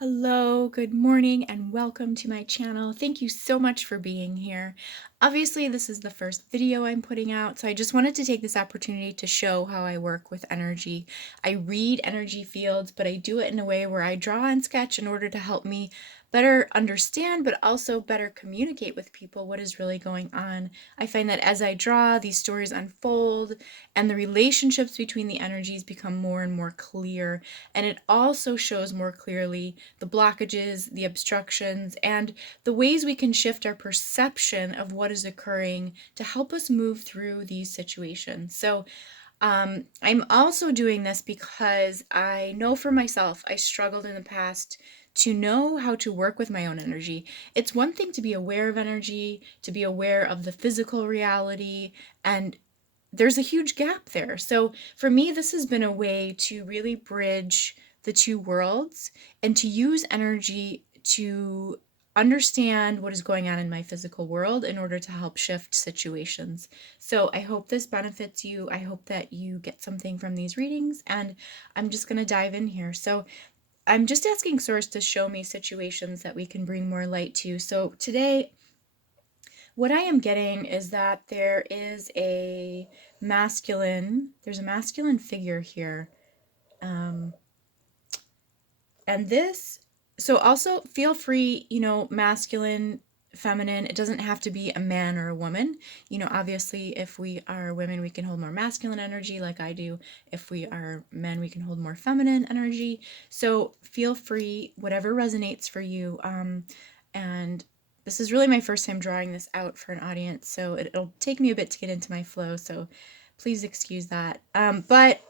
Hello, good morning, and welcome to my channel. Thank you so much for being here. Obviously, this is the first video I'm putting out, so I just wanted to take this opportunity to show how I work with energy. I read energy fields, but I do it in a way where I draw and sketch in order to help me better understand, but also better communicate with people what is really going on. I find that as I draw, these stories unfold, and the relationships between the energies become more and more clear, and it also shows more clearly the blockages, the obstructions, and the ways we can shift our perception of what is occurring to help us move through these situations. So I'm also doing this because I know for myself, I struggled in the past to know how to work with my own energy. It's one thing to be aware of energy, to be aware of the physical reality, and there's a huge gap there. So for me, this has been a way to really bridge the two worlds and to use energy to understand what is going on in my physical world in order to help shift situations. So I hope this benefits you. I hope that you get something from these readings, and I'm just going to dive in here. So I'm just asking Source to show me situations that we can bring more light to. So today, what I am getting is that there's a masculine figure here. Um, and this, so also feel free, masculine, feminine, it doesn't have to be a man or a woman. Obviously, if we are women, we can hold more masculine energy like I do. If we are men, we can hold more feminine energy. So feel free, whatever resonates for you. And this is really my first time drawing this out for an audience, so it'll take me a bit to get into my flow, so please excuse that. But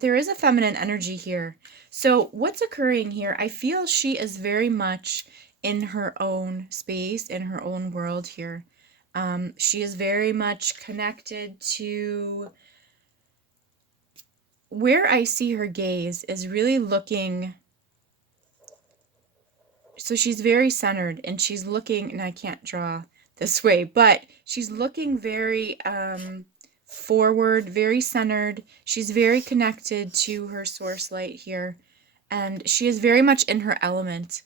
there is a feminine energy here. So what's occurring here, I feel she is very much in her own space, in her own world here. She is very much connected to where I see her gaze is really looking. So she's very centered and she's looking, and I can't draw this way, but she's looking very forward, very centered. She's very connected to her source light here, and she is very much in her element.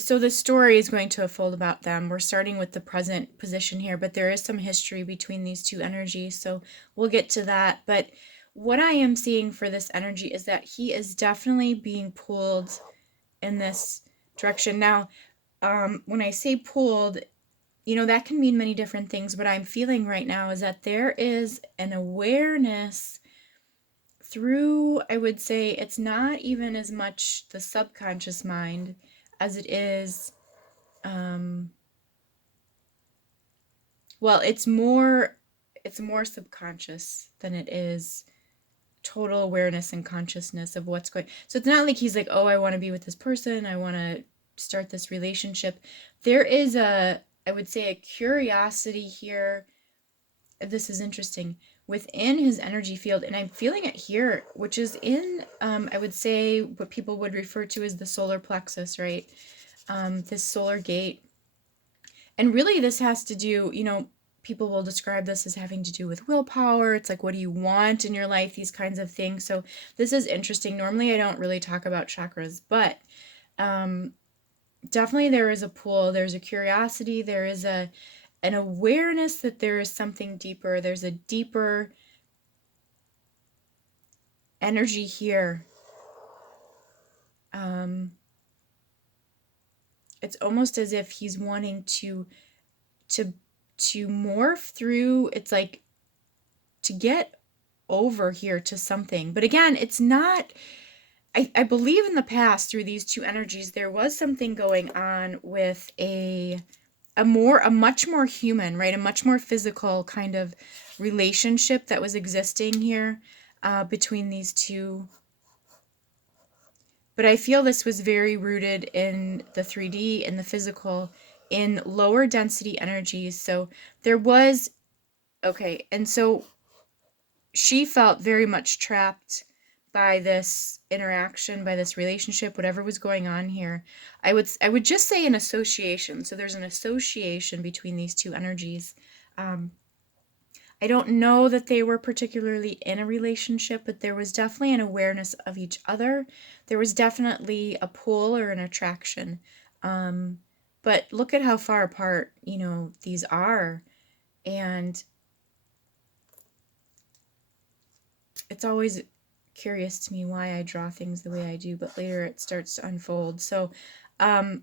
So the story is going to unfold about them. We're starting with the present position here, but there is some history between these two energies, so we'll get to that. But what I am seeing for this energy is that he is definitely being pulled in this direction. Now, when I say pulled, that can mean many different things. What I'm feeling right now is that there is an awareness through, I would say, it's not even as much the subconscious mind as it is, well, it's more subconscious than it is total awareness and consciousness of what's going. So it's not like he's like, oh, I want to be with this person, I want to start this relationship. There is I would say, a curiosity here. This is interesting within his energy field, and I'm feeling it here, which is in, I would say, what people would refer to as the solar plexus, right? This solar gate. And really this has to do, people will describe this as having to do with willpower. It's like, what do you want in your life? These kinds of things. So this is interesting. Normally I don't really talk about chakras, but definitely there is a pull. There's a curiosity. There is an awareness that there is something deeper. There's a deeper energy here. It's almost as if he's wanting to morph through. It's like to get over here to something. But again, it's not, I believe in the past through these two energies, there was something going on with a much more human, right? A much more physical kind of relationship that was existing here between these two. But I feel this was very rooted in the 3D, in the physical, in lower density energies. So there was, okay, and so she felt very much trapped by this interaction, by this relationship, whatever was going on here. I would just say an association. So there's an association between these two energies. I don't know that they were particularly in a relationship, but there was definitely an awareness of each other. There was definitely a pull or an attraction. Um, but look at how far apart, these are. And it's always curious to me why I draw things the way I do, but later it starts to unfold. Um,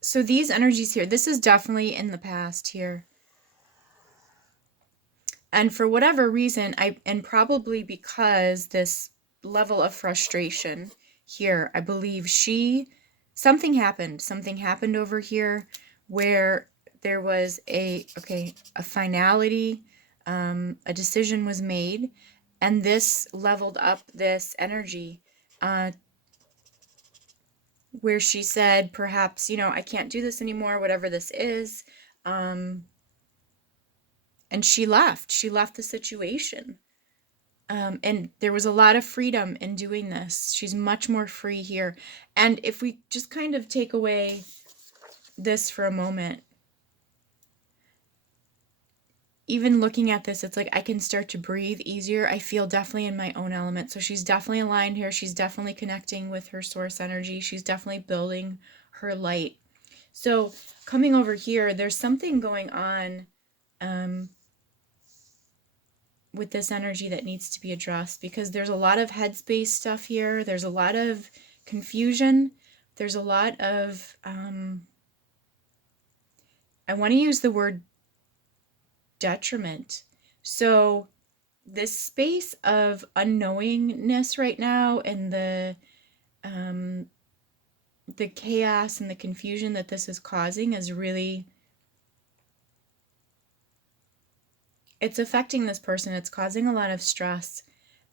so these energies here, this is definitely in the past here. And for whatever reason, and probably because this level of frustration here, I believe something happened. Something happened over here where there was a finality, a decision was made, and this leveled up this energy, where she said, perhaps, I can't do this anymore, whatever this is. Um, and she left. She left the situation. And there was a lot of freedom in doing this. She's much more free here. And if we just kind of take away this for a moment, even looking at this, it's like I can start to breathe easier. I feel definitely in my own element. So she's definitely aligned here. She's definitely connecting with her source energy. She's definitely building her light. So coming over here, there's something going on with this energy that needs to be addressed, because there's a lot of headspace stuff here. There's a lot of confusion. There's a lot of, I want to use the word detriment. So this space of unknowingness right now, and the chaos and the confusion that this is causing is really, it's affecting this person. It's causing a lot of stress.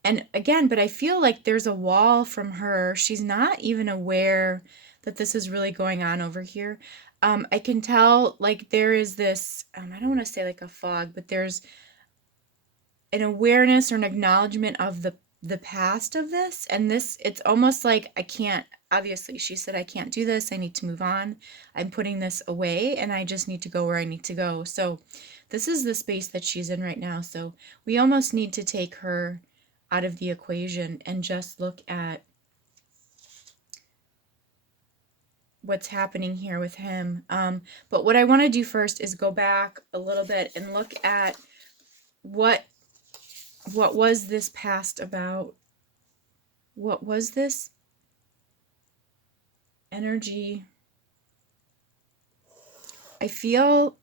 And again, but I feel like there's a wall from her. She's not even aware that this is really going on over here. I can tell, like, there is this, I don't want to say like a fog, but there's an awareness or an acknowledgement of the past of this. And this, it's almost like I can't, obviously, she said, I can't do this. I need to move on. I'm putting this away and I just need to go where I need to go. So this is the space that she's in right now. So we almost need to take her out of the equation and just look at what's happening here with him. But what I want to do first is go back a little bit and look at what was this past about? What was this energy? I feel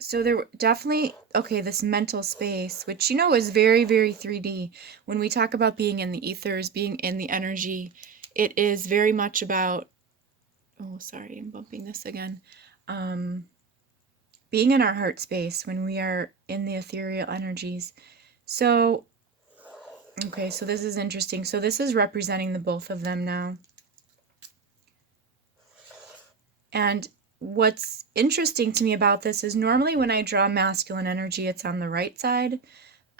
so there definitely, okay, this mental space, which is very, very 3D. When we talk about being in the ethers, being in the energy, it is very much about, oh, sorry, I'm bumping this again. Being in our heart space when we are in the ethereal energies. So, okay, so this is interesting. So this is representing the both of them now. And what's interesting to me about this is normally when I draw masculine energy, it's on the right side.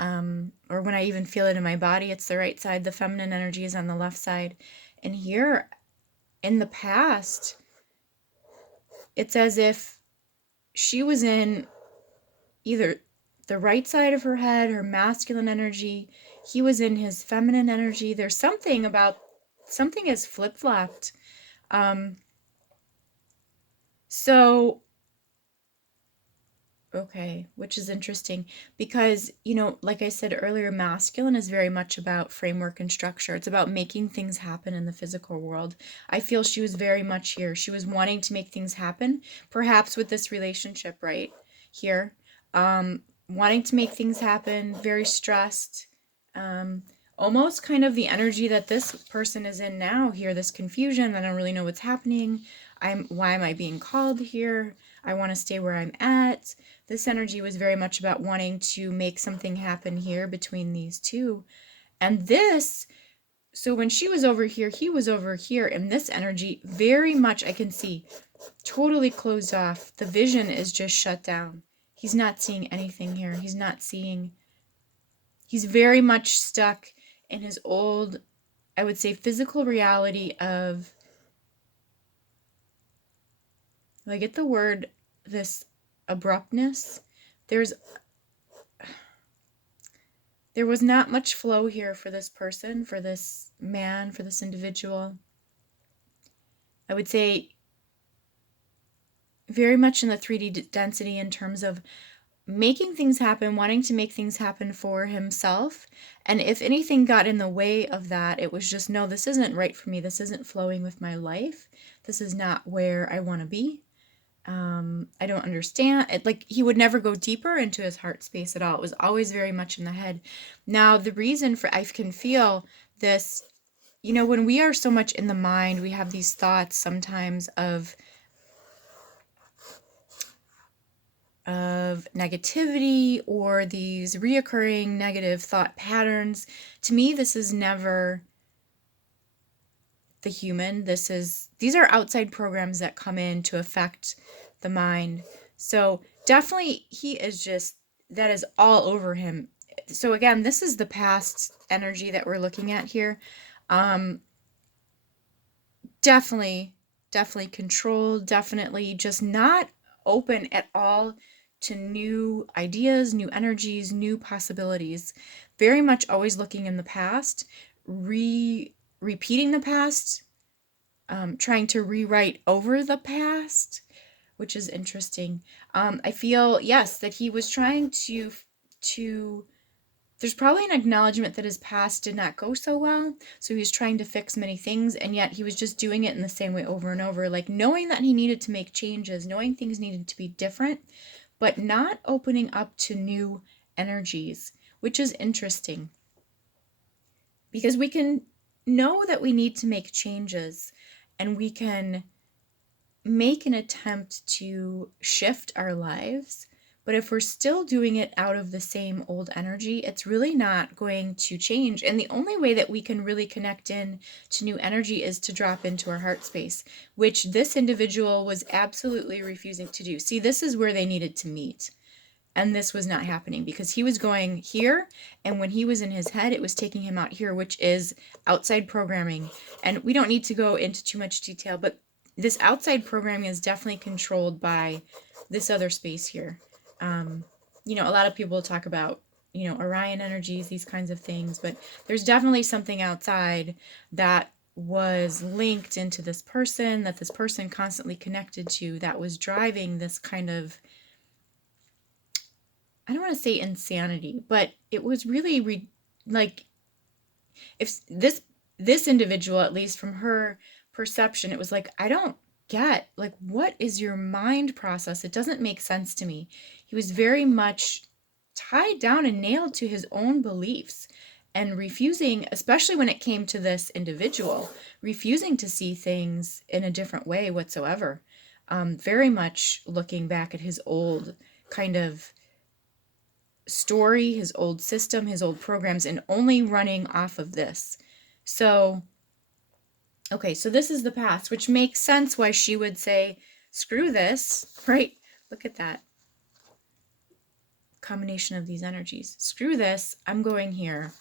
Or when I even feel it in my body, it's the right side. The feminine energy is on the left side. And here in the past, it's as if she was in either the right side of her head, her masculine energy. He was in his feminine energy. There's something about, something is flip-flopped. So, okay, which is interesting because, like I said earlier, masculine is very much about framework and structure. It's about making things happen in the physical world. I feel she was very much here. She was wanting to make things happen, perhaps with this relationship right here. Wanting to make things happen, very stressed. Almost kind of the energy that this person is in now here, this confusion. I don't really know what's happening. Why am I being called here? I want to stay where I'm at. This energy was very much about wanting to make something happen here between these two. And this, so when she was over here, he was over here, and this energy very much, I can see, totally closed off. The vision is just shut down. He's not seeing anything here. He's very much stuck in his old, I would say, physical reality of, I get the word, this abruptness. There's, there was not much flow here for this person, for this man, for this individual. I would say very much in the 3D density in terms of making things happen, wanting to make things happen for himself. And if anything got in the way of that, it was just, no, this isn't right for me. This isn't flowing with my life. This is not where I want to be. I don't understand it. Like, he would never go deeper into his heart space at all. It was always very much in the head. Now, the reason for, I can feel this, when we are so much in the mind, we have these thoughts sometimes of negativity or these reoccurring negative thought patterns. To me, this is never the human. These are outside programs that come in to affect the mind. So definitely that is all over him. So again, this is the past energy that we're looking at here. Definitely controlled, definitely just not open at all to new ideas, new energies, new possibilities. Very much always looking in the past, repeating the past, trying to rewrite over the past, which is interesting. I feel, yes, that he was trying to there's probably an acknowledgement that his past did not go so well, so he was trying to fix many things, and yet he was just doing it in the same way over and over, like knowing that he needed to make changes, knowing things needed to be different, but not opening up to new energies, which is interesting. Because we can know that we need to make changes, and we can make an attempt to shift our lives, but if we're still doing it out of the same old energy, it's really not going to change. And the only way that we can really connect in to new energy is to drop into our heart space, which this individual was absolutely refusing to do. See, this is where they needed to meet. And this was not happening because he was going here, and when he was in his head, it was taking him out here, which is outside programming. And we don't need to go into too much detail, but this outside programming is definitely controlled by this other space here. A lot of people talk about, Orion energies, these kinds of things, but there's definitely something outside that was linked into this person, that this person constantly connected to, that was driving this kind of, I don't want to say insanity, but it was really like, if this individual, at least from her perception, it was like, I don't get, like, what is your mind process? It doesn't make sense to me. He was very much tied down and nailed to his own beliefs and refusing, especially when it came to this individual, refusing to see things in a different way whatsoever. Very much looking back at his old kind of story, his old system, his old programs, and only running off of this. So, okay, so this is the past, which makes sense why she would say, screw this, right? Look at that combination of these energies. Screw this, I'm going here.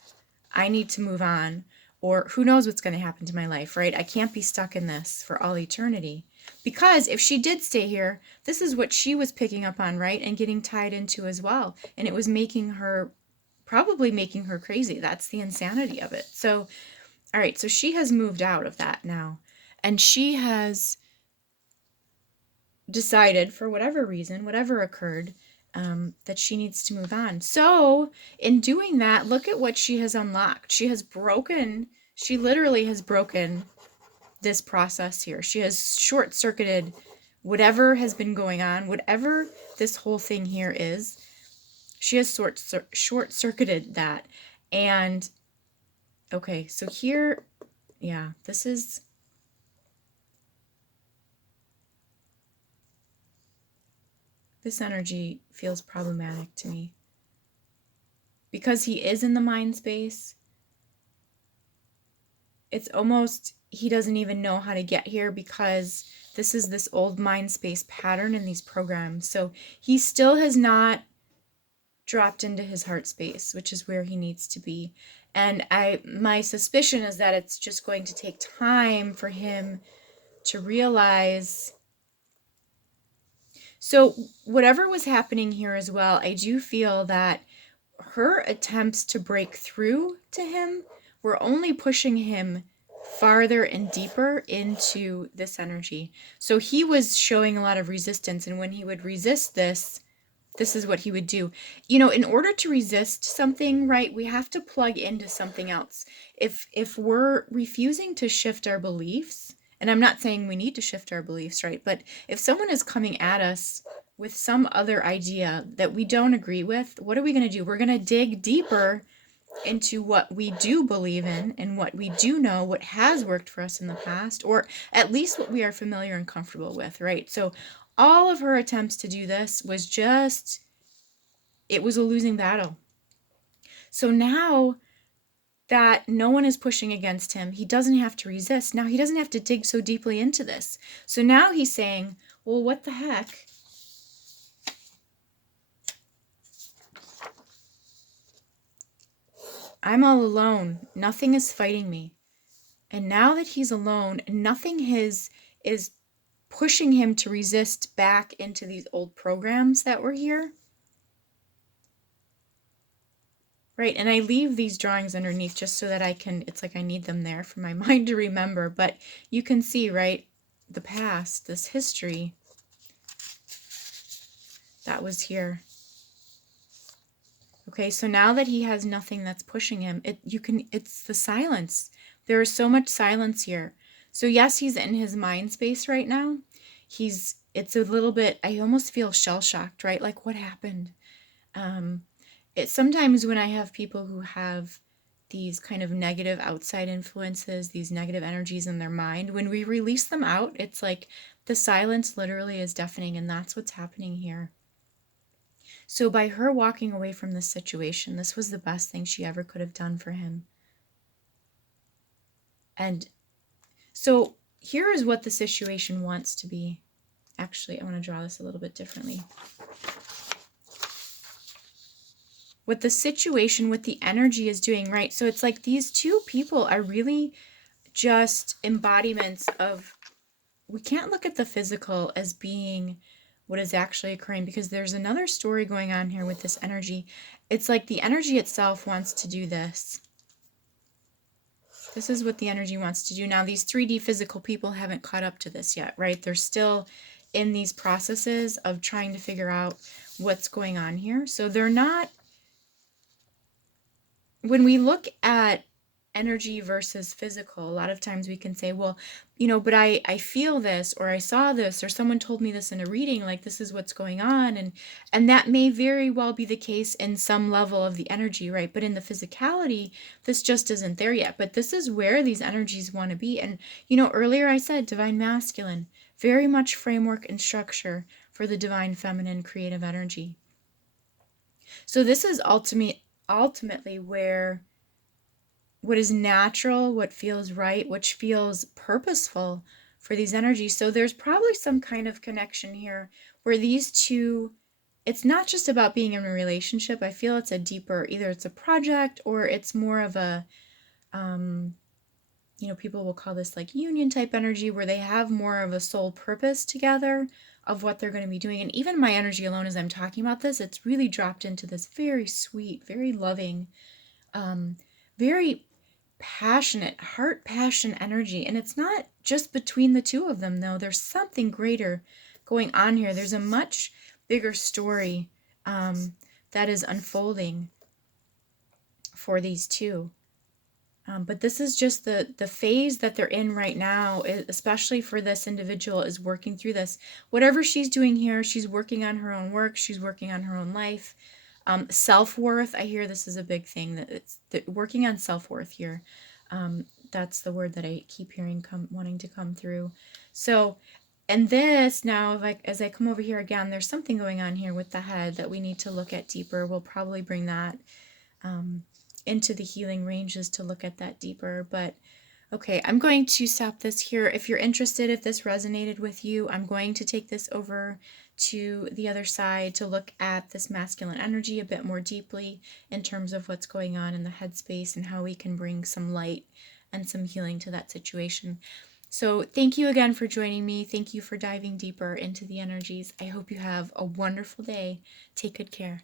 I need to move on, or who knows what's going to happen to my life, right? I can't be stuck in this for all eternity. Because if she did stay here, this is what she was picking up on, right? And getting tied into as well. And it was probably making her crazy. That's the insanity of it. So, all right, so she has moved out of that now. And she has decided, for whatever reason, whatever occurred, that she needs to move on. So in doing that, look at what she has unlocked. She literally has broken this process here. She has short-circuited whatever has been going on, whatever this whole thing here is. She has short-circuited that. And okay, so here, yeah, this energy feels problematic to me. Because he is in the mind space, it's almost, he doesn't even know how to get here because this is this old mind space pattern in these programs. So he still has not dropped into his heart space, which is where he needs to be. And my suspicion is that it's just going to take time for him to realize. So whatever was happening here as well, I do feel that her attempts to break through to him were only pushing him farther and deeper into this energy. So he was showing a lot of resistance, and when he would resist this, this is what he would do. You know, in order to resist something, right, we have to plug into something else. If we're refusing to shift our beliefs, and I'm not saying we need to shift our beliefs, right, but if someone is coming at us with some other idea that we don't agree with, what are we going to do? We're going to dig deeper into what we do believe in and what we do know, what has worked for us in the past, or at least what we are familiar and comfortable with, right? So all of her attempts to do this was just, it was a losing battle. So now that no one is pushing against him, he doesn't have to resist. Now he doesn't have to dig so deeply into this. So now he's saying, well, what the heck? I'm all alone. Nothing is fighting me. And now that he's alone, nothing is pushing him to resist back into these old programs that were here. Right, and I leave these drawings underneath just so that I can, it's like I need them there for my mind to remember, but you can see, right, the past, this history that was here. Okay, so now that he has nothing that's pushing him, it's the silence. There is so much silence here. So yes, he's in his mind space right now. It's a little bit, I almost feel shell-shocked, right? Like, what happened? It's sometimes when I have people who have these kind of negative outside influences, these negative energies in their mind, when we release them out, it's like the silence literally is deafening, and that's what's happening here. So by her walking away from this situation, this was the best thing she ever could have done for him. And so here is what the situation wants to be. Actually, I want to draw this a little bit differently. What the situation, what the energy is doing, right? So it's like these two people are really just embodiments of, we can't look at the physical as being what is actually occurring, because there's another story going on here with this energy. It's like the energy itself wants to do this. This is what the energy wants to do. Now, these 3D physical people haven't caught up to this yet, right? They're still in these processes of trying to figure out what's going on here. So they're not, when we look at energy versus physical, a lot of times we can say, well, you know, but I feel this, or I saw this, or someone told me this in a reading, like this is what's going on. And that may very well be the case in some level of the energy, right? But in the physicality, this just isn't there yet. But this is where these energies want to be. And, you know, earlier I said divine masculine, very much framework and structure for the divine feminine creative energy. So this is ultimately where what is natural, what feels right, which feels purposeful for these energies. So there's probably some kind of connection here where these two, it's not just about being in a relationship. I feel it's a deeper, either it's a project or it's more of a, you know, people will call this like union type energy, where they have more of a soul purpose together of what they're going to be doing. And even my energy alone, as I'm talking about this, it's really dropped into this very sweet, very loving, very passionate, heart passion energy. And it's not just between the two of them, though. There's something greater going on here. There's a much bigger story that is unfolding for these two. But this is just the phase that they're in right now, especially for this individual, is working through this. Whatever she's doing here, she's working on her own work. She's working on her own life. Self-worth, I hear this is a big thing, that it's working on self-worth here. That's the word that I keep hearing wanting to come through. So, and this now, like as I come over here again, there's something going on here with the head that we need to look at deeper. We'll probably bring that into the healing ranges to look at that deeper. But okay, I'm going to stop this here. If you're interested, if this resonated with you, I'm going to take this over to the other side to look at this masculine energy a bit more deeply in terms of what's going on in the headspace and how we can bring some light and some healing to that situation. So thank you again for joining me. Thank you for diving deeper into the energies. I hope you have a wonderful day. Take good care.